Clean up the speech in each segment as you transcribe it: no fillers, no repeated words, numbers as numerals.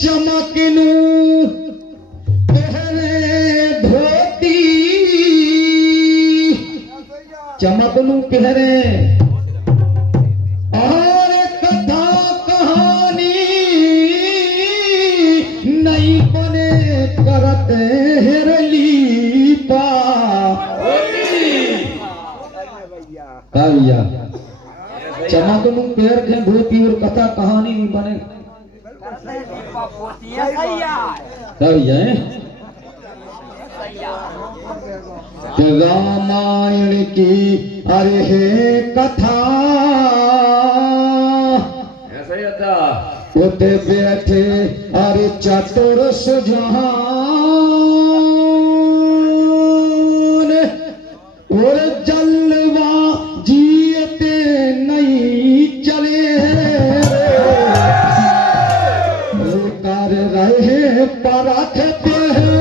चमकनू पहरे धोती, चमकनू पहरे और कथा कहानी नहीं बने करते हेरली पा भैया। चमकनू पैर के धोती और कथा कहानी नहीं बने रामायण की अरे है कथा उते बैठे अरे चतुर सुजान और जलवा जीते नहीं चले कर रहे परखते हैं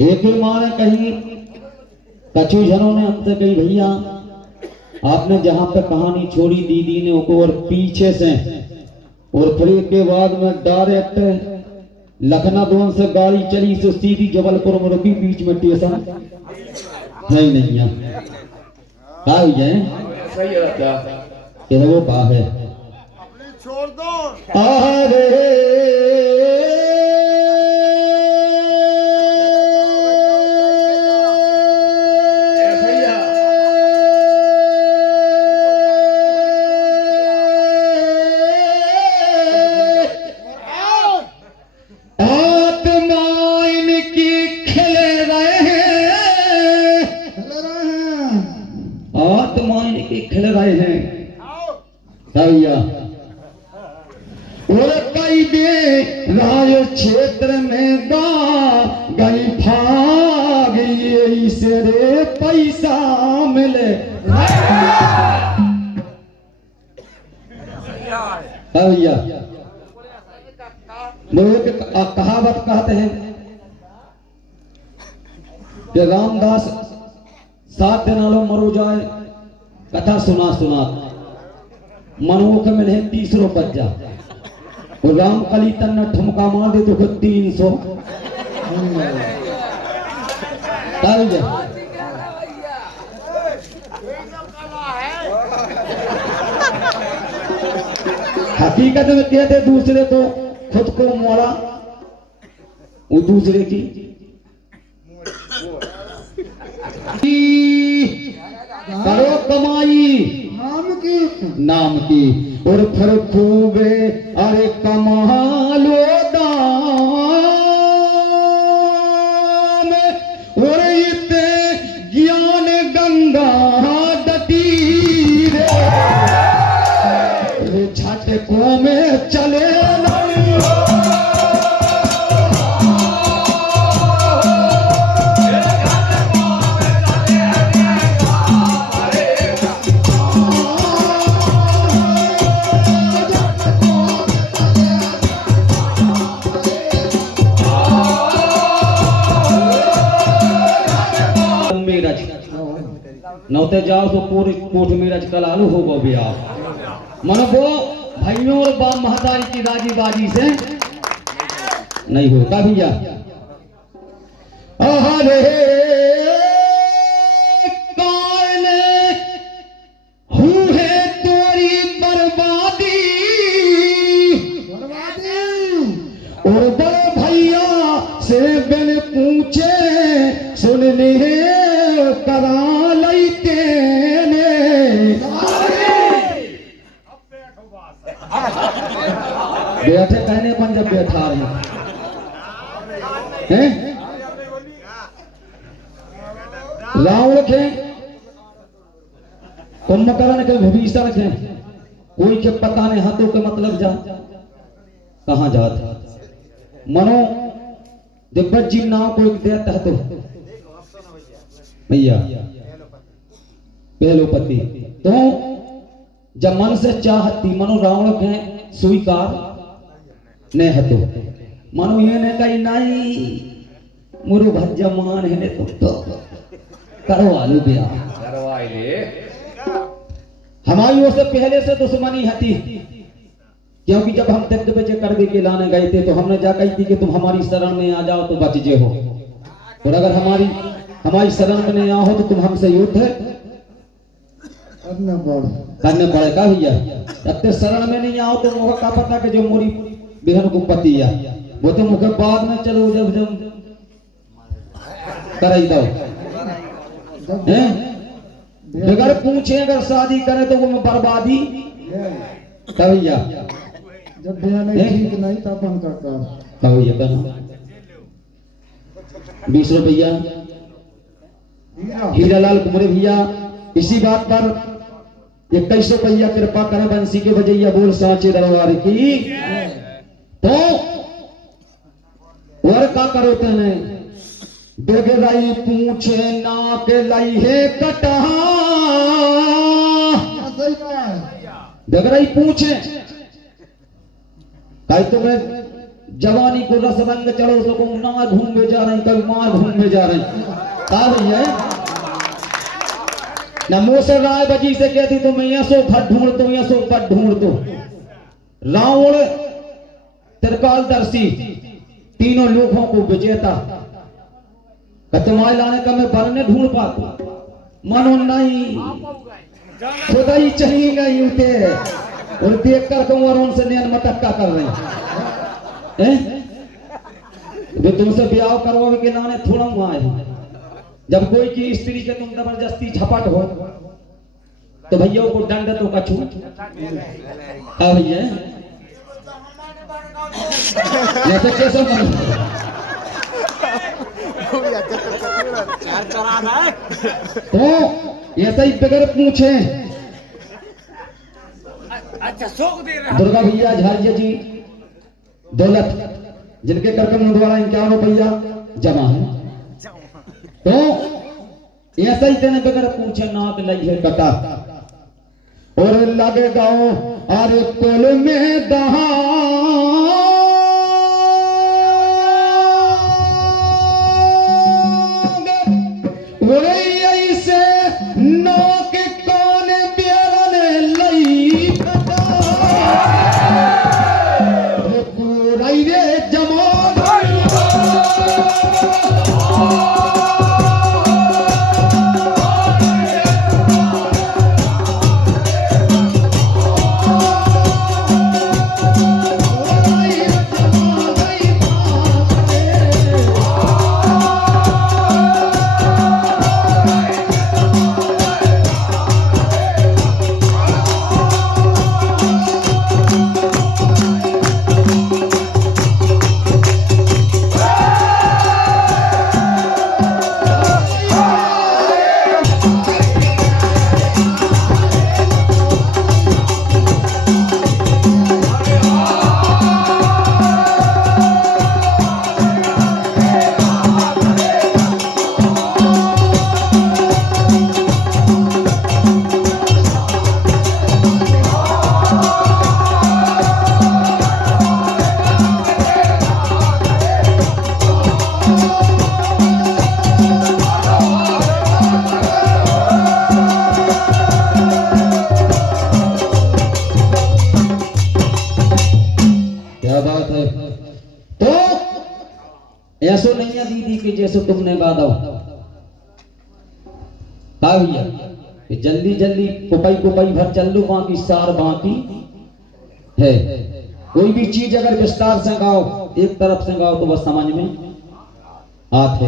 एक ही माँ ने कही, कछु जनों ने हमसे कही भैया आपने जहां पे कहानी छोड़ी दीदी ने उसको और पीछे से और फिर के बाद में डायरेक्ट लखनऊ से गाड़ी चली तो सीधी जबलपुर में रुकी, बीच में स्टेशन नहीं कहा जाए वो कहा है छोड़ दो। खेल रहे हैं भैया और कई दे राय क्षेत्र में गई भाग से रे पैसा मिले भैया। लोग कहावत कहते हैं कि रामदास 7 दिन आलो मरो जाए कथा सुना सुना मनोख में नहीं 30 रुपये जा और राम कली तन्ना ठुमका मार दे तो 300 हकीकत में कहते दूसरे को खुद को मोड़ा वो दूसरे की करो कमाई नाम की और फिर खूबे अरे कमा लो दाम और इतने ज्ञान गंगा दती रे झटकों में चले नौते जाओ तो पूरी कोठ मेरज कलालू हो गो बिया मनो वो भाइयों और बाप महतारी की राजी बाजी से नहीं होता भैया। अरे कौन हुए तेरी बर्बादी और बड़े भैया से बिन पूछे सुन ले करा लैते ने बैठे कहने अपन जब बैठा रहे हैं रावण के कुंभकर्ण के भविष्य रखे कोई के पता नहीं हाथों के मतलब जा कहां जाता मनो दिग्गज जी नाव को एक देता है तो भैया पहलो पति तो जब मन से चाहती मनो रावण के स्वीकार ने हतो मनो ये ने कही नहीं मुरु भज्जा मान है ने तो करवा लो बिया करवा ले हमारी ओर से पहले से दुश्मनी हती क्योंकि जब हम तक बजे कर दे के लाने गए थे तो हमने जा कही थी कि तुम हमारी शरण में आ जाओ तो बच जे हो और अगर हमारी शरण में नहीं आओ तो तुम हमसे युद्ध करने पड़ेगा भैया। इतने शरण में नहीं आओ तो मुझे क्या पता कि जो मोरी बहन को पति है वो तो मुझे बाद में चलो जब कराई दो बगैर पूछे अगर शादी करे तो वो बर्बादी भैया जब बयान ठीक नहीं तो अपन का काम भैया कहना 20 रुपया हीरालाल कुमार भैया इसी बात पर 21 रुपया कृपा कर बंसी के बजैया बोल साचे दरबार की तो और का करो तेने बेगराई पूछे ना के लाई है कटा बेगराई पूछे कहीं तुम्हें जवानी को रस रंग चढ़ो सको ना घूम जा रही कभी मार घूम जा रही का भैया न मोसर राय बजी से कहती तो मैं सो फट ढूंढ तो सो फट ढूंढ तो रावण त्रिकालदर्शी तीनों लोगों को विजेता तुम्हारे लाने का मैं बनने ढूंढ पाता मनो नहीं खुदा ही चाहिए नहीं उठे और देख कर कुंवर उनसे नैन मटक्का कर रहे हैं जो तुमसे ब्याह करवावे के लाने थोड़ा हुआ है जब कोई की स्त्री के तुम जबरदस्ती झपट हो तो भैया को दंड तो कछू भैया तो कैसे तो ऐसा ही बगैर पूछे दुर्गा भैया झारिया जी दौलत जिनके करकम द्वारा 51 रुपया जमा है तो ऐसा ही तेने बगैर पूछे नाक लई है कटा और लगे गाओ अरे कुल में दहा ऐसे नाक कौन बेरन लई कटा पूरा रे जमाल ऐसो नहीं है दीदी कि जैसे तुमने गा दो का भैया कि जल्दी जल्दी कुपाई कुपाई भर चल लो, बाकी सार बाकी है। कोई भी चीज अगर विस्तार से गाओ, एक तरफ से गाओ तो बस समझ में आते,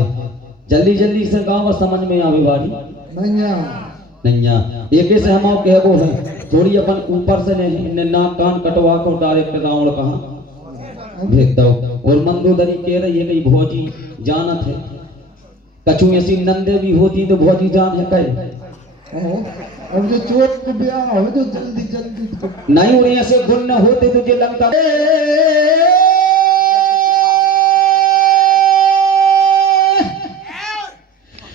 जल्दी जल्दी से गाओ बस समझ में आवे वाली नैया। एक से हम कहबो है थोड़ी अपन ऊपर से नहीं नाक कान कटवा को डायरेक्ट गाँव कहा भेज दो। और मंदोदरी कह रही है कि भौजी जानत है, कछु ऐसी नंदे भी होती तो भौजी जान है कहे। अब जो चोट को ब्याह हो तो जल्दी जल्दी नहीं और ऐसे गुण न होते तुझे लगता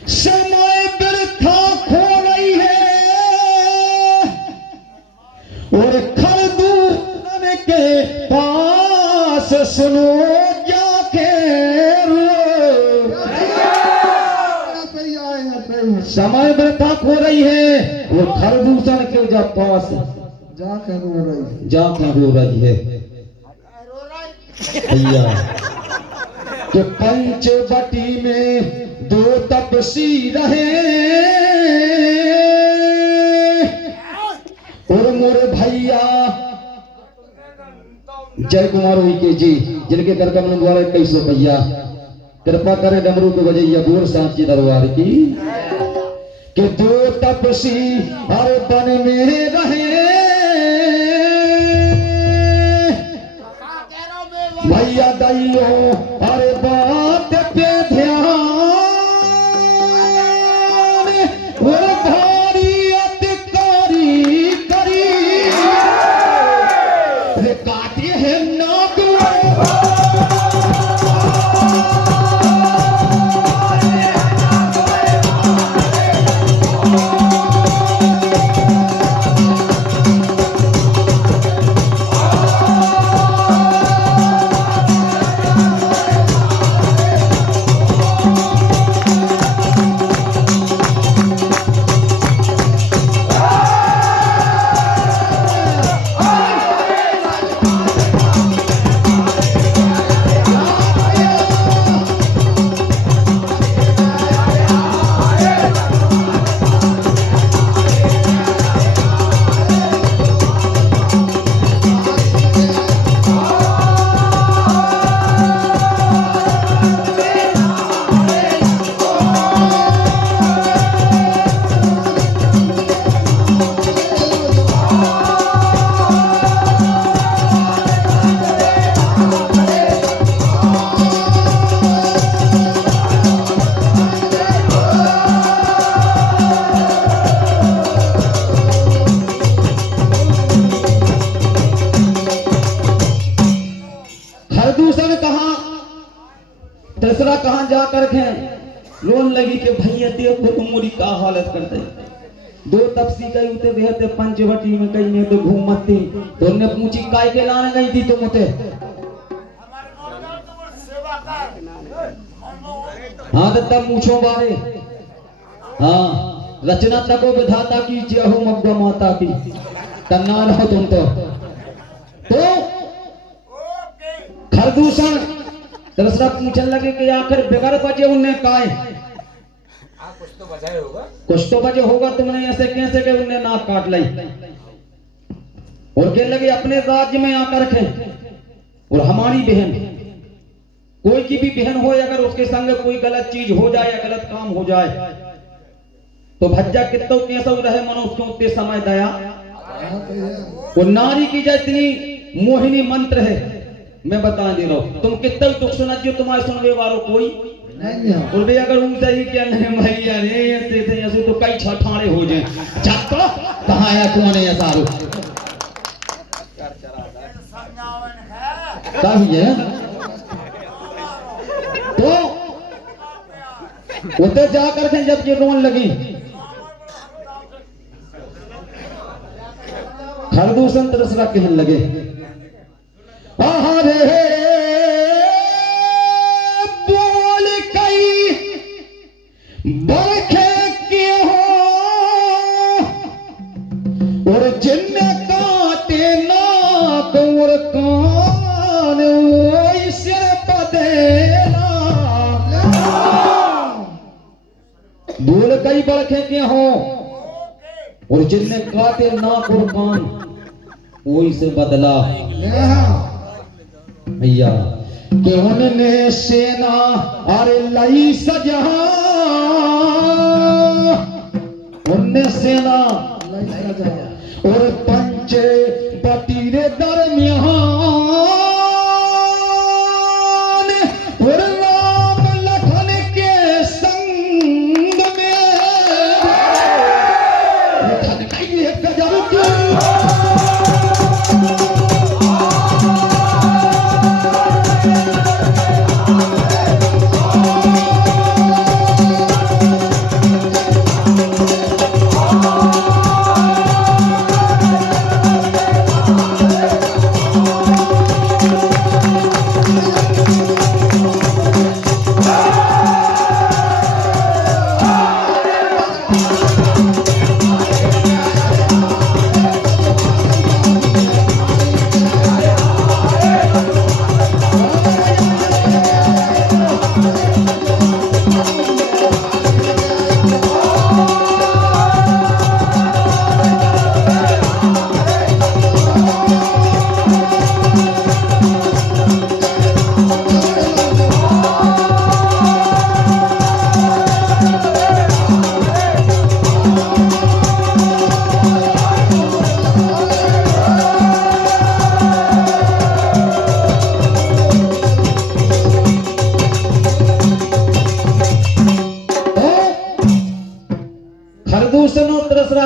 समय व्यर्था खो रही है और खरदूर के पास सुनो जाके समय व्यर्था खो रही है वो खरदूषण के जब पास जाकर रो रही जाकर रो रही है भैया कि पंचवटी में दो तपसी रहे और मोरे भैया जय कुमार के जी जिनके कर कमल द्वारा 21 रुपया कृपा करे डमरू के बजैया बोर सांची दरबार की कि दो तपसी हर वन में रहे भैया दैयो हर बात पे ध्यान और भारी अतिकारी करी रे काटे है नाक खरदूषण कहा तीसरा कहां जाकर के रोन लगी कि भैया देखो तुम मोरी का हालत करते दो तपसी कई उते रहते पंचवटी में कई में तो घूमती तो उन्हें पूछी काय के लाने गई थी तुम उते हाँ तो तब पूछो बारे हाँ रचना तको विधाता की जय हो मग्गा माता की तन्ना रहो तुम तो खरदूषण दूसरा पूछने लगे कि आखिर बिगड़ बजे उन्हें काय कुछ तो बजाए होगा, कुछ तो बजे होगा तुमने ऐसे कैसे के उन्हें नाक काट लाई और कहने लगे अपने राज्य में आकर के और हमारी बहन कोई की भी बहन हो अगर उसके संग कोई गलत चीज हो जाए या गलत काम हो जाए तो भज्जा कितो कैसा रहे मनुष्य को उतने समय दया वो नारी की जितनी मोहिनी मंत्र है मैं बता दे रहा हूं तुम कितना दुख सुना जो तुम्हारे सुनने वालों कोई और भी अगर उनसे ही क्या नहीं भैया रे ऐसे तो कई छठाड़े हो जाए जातो कहां आया कौन है सारू कभी है तो उधर जाकर के जब ये रोन लगी खरदूषण तरसरा कहने लगे रे बोल कई बरखे के हो और जिन काटे नाक और कान वो सिर पदेना देखे के हो और जिनने काटे नाक और कान वही से बदला भैया कि उनने सेना अरे लई सजा उनने सेना और पंचे बटीरे दरमियान और राम लखन के संग में लखन का ये गजब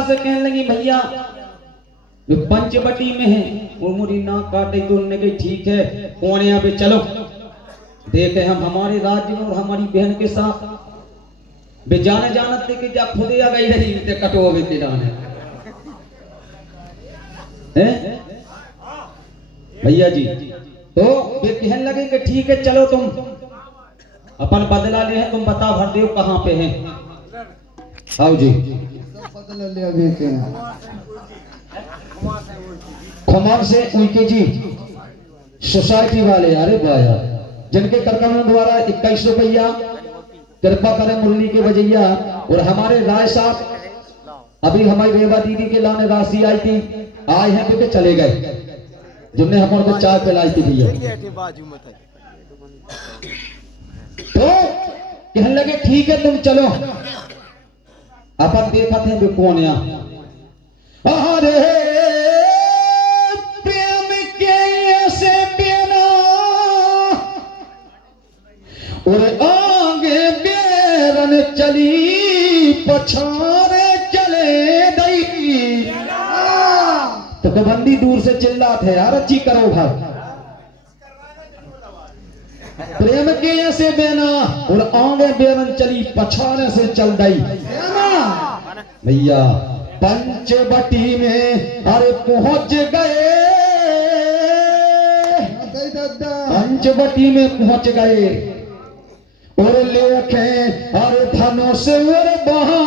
से कहने लगी भैया जो पंचवटी में है वो मुरी ना काटे तो उन्होंने कही ठीक है कौन यहाँ पे चलो देखे हम हमारे राज्य में और हमारी बहन के साथ बे जाने जानते कि क्या खुद आ गई रही ते कटो वे के जाने हैं भैया जी तो वे कहने लगे कि ठीक है चलो तुम अपन बदला ले है तुम बता भर दो कहाँ पे हैं आओ जी बदला ले अभी के खमार से उनके जी सोसाइटी वाले अरे भाया जिनके करकमन द्वारा 21 रुपया कृपा करें मुरली के बजैया और हमारे राय साहब अभी हमारी रेवा दीदी के लाने राशि आई थी आए हैं तो चले गए जिनने हम उनको चाय पिलाई थी भैया तो कहने लगे ठीक है तुम चलो अपन देखा थे भी कौन अरे प्रेम के ऐसे बिना और आगे बेरन चली पछारे चले गई तो कबंदी दूर से चिल्लाते यार अच्छी करो भाई प्रेम के ऐसे बेना और आगे बेरन चली पछाने से चल गई भैया पंचवटी में अरे पहुंच गए पंचवटी में पहुंच गए और लेखे अरे धनुष और बहा